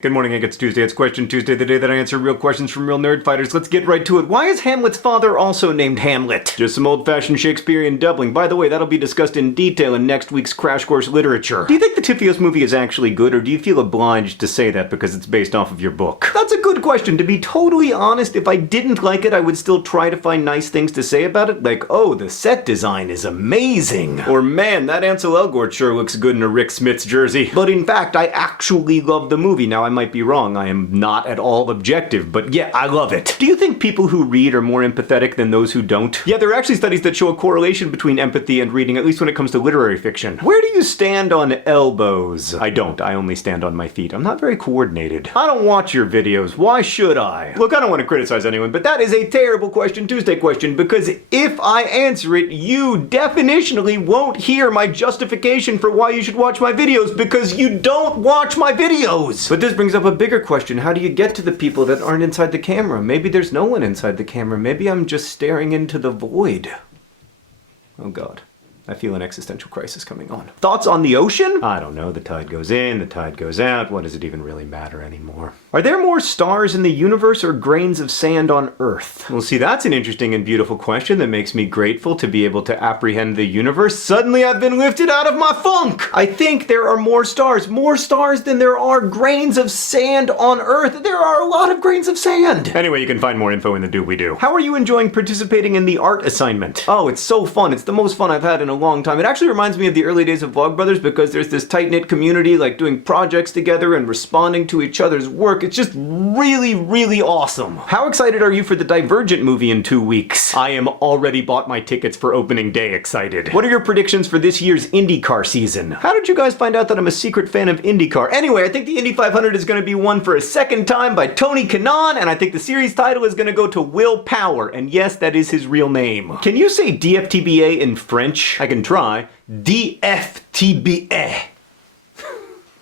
Good morning, Hank. It's Tuesday. It's Question Tuesday, the day that I answer real questions from real nerd fighters. Let's get right to it. Why is Hamlet's father also named Hamlet? Just some old-fashioned Shakespearean doubling. By the way, that'll be discussed in detail in next week's Crash Course Literature. Do you think the TFIOS movie is actually good, or do you feel obliged to say that because it's based off of your book? That's a good question. To be totally honest, if I didn't like it, I would still try to find nice things to say about it, like, oh, the set design is amazing. Or, man, that Ansel Elgort sure looks good in a Rick Smith's jersey. But in fact, I actually love the movie. Now, I might be wrong. I am not at all objective, but yeah, I love it. Do you think people who read are more empathetic than those who don't? Yeah, there are actually studies that show a correlation between empathy and reading, at least when it comes to literary fiction. Where do you stand on elbows? I don't. I only stand on my feet. I'm not very coordinated. I don't watch your videos. Why should I? Look, I don't want to criticize anyone, but that is a terrible Question Tuesday question, because if I answer it, you definitionally won't hear my justification for why you should watch my videos, because you don't watch my videos. But this brings up a bigger question. How do you get to the people that aren't inside the camera? Maybe there's no one inside the camera. Maybe I'm just staring into the void. Oh God. I feel an existential crisis coming on. Thoughts on the ocean? I don't know. The tide goes in, the tide goes out. What does it even really matter anymore? Are there more stars in the universe or grains of sand on Earth? Well, see, that's an interesting and beautiful question that makes me grateful to be able to apprehend the universe. Suddenly I've been lifted out of my funk! I think there are more stars than there are grains of sand on Earth. There are a lot of grains of sand! Anyway, you can find more info in the Do We Do. How are you enjoying participating in the art assignment? Oh, it's so fun. It's the most fun I've had in a long time. It actually reminds me of the early days of Vlogbrothers because there's this tight-knit community, like doing projects together and responding to each other's work. It's just really, really awesome. How excited are you for the Divergent movie in 2 weeks? I am already bought my tickets for opening day excited. What are your predictions for this year's IndyCar season? How did you guys find out that I'm a secret fan of IndyCar? Anyway, I think the Indy 500 is going to be won for a second time by Tony Kanaan, and I think the series title is going to go to Will Power, and yes, that is his real name. Can you say DFTBA in French? I can try. DFTBA.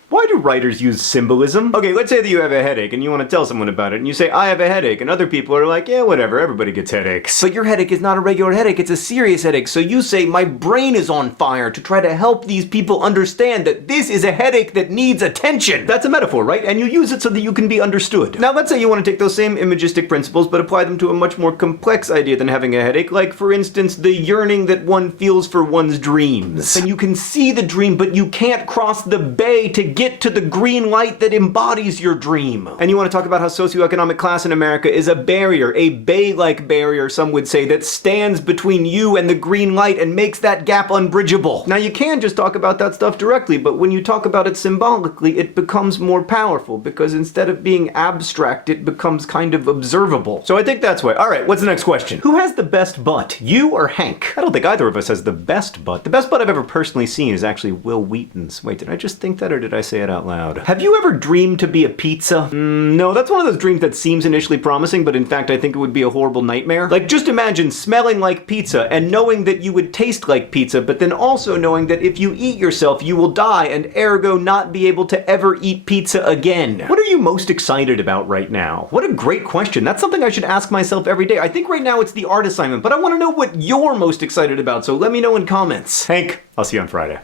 Why do writers use symbolism? Okay, let's say that you have a headache and you want to tell someone about it and you say, I have a headache, and other people are like, yeah, whatever, everybody gets headaches. But your headache is not a regular headache, it's a serious headache, so you say, my brain is on fire, to try to help these people understand that this is a headache that needs attention. That's a metaphor, right? And you use it so that you can be understood. Now let's say you want to take those same imagistic principles but apply them to a much more complex idea than having a headache, like for instance, the yearning that one feels for one's dreams. And you can see the dream, but you can't cross the bay to get to the green light that embodies your dream. And you want to talk about how socioeconomic class in America is a barrier, a bay-like barrier, some would say, that stands between you and the green light and makes that gap unbridgeable. Now you can just talk about that stuff directly, but when you talk about it symbolically, it becomes more powerful, because instead of being abstract, it becomes kind of observable. So I think that's why. Alright, what's the next question? Who has the best butt, you or Hank? I don't think either of us has the best butt. The best butt I've ever personally seen is actually Will Wheaton's. Wait, did I just think that, or did I say it out loud? Have you ever dreamed to be a pizza? No, that's one of those dreams that seems initially promising, but in fact I think it would be a horrible nightmare. Like, just imagine smelling like pizza and knowing that you would taste like pizza, but then also knowing that if you eat yourself, you will die and ergo not be able to ever eat pizza again. What are you most excited about right now? What a great question. That's something I should ask myself every day. I think right now it's the art assignment, but I want to know what you're most excited about, so let me know in comments. Hank, I'll see you on Friday.